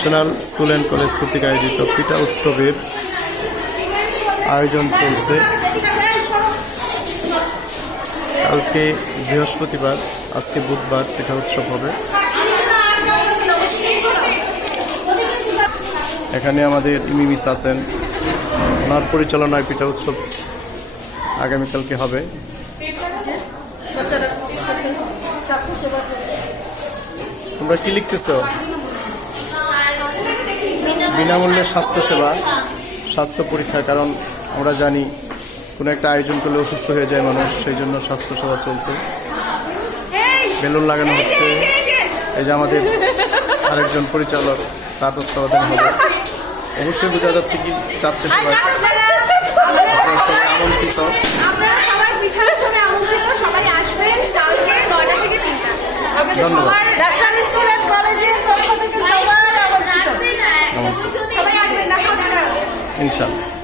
National school and college কর্তৃক আয়োজিত পিঠা উৎসবের আয়োজন চলছে। কালকে বৃহস্পতিবার, আজকে বুধবার পিঠা উৎসব হবে। এখানে আমাদের মিস আছেন, ওনার পরিচালনায় পিঠা উৎসব আগামীকালকে হবে। তোমরা কি লিখতেছ? বিনামূল্যে স্বাস্থ্যসেবা, স্বাস্থ্য পরীক্ষা। কারণ আমরা জানি কোনো একটা আয়োজন করলে অসুস্থ হয়ে যায় মানুষ, সেই জন্য স্বাস্থ্যসেবা চলছে। বেলুন লাগানো হচ্ছে। এই যে আমাদের আরেকজন পরিচালক, তার তত্ত্বাবধান হবে। অবশ্যই বোঝা যাচ্ছে কি চাচ্ছে সবাই আমন্ত্রিত। ধন্যবাদ। ইনশাআল্লাহ।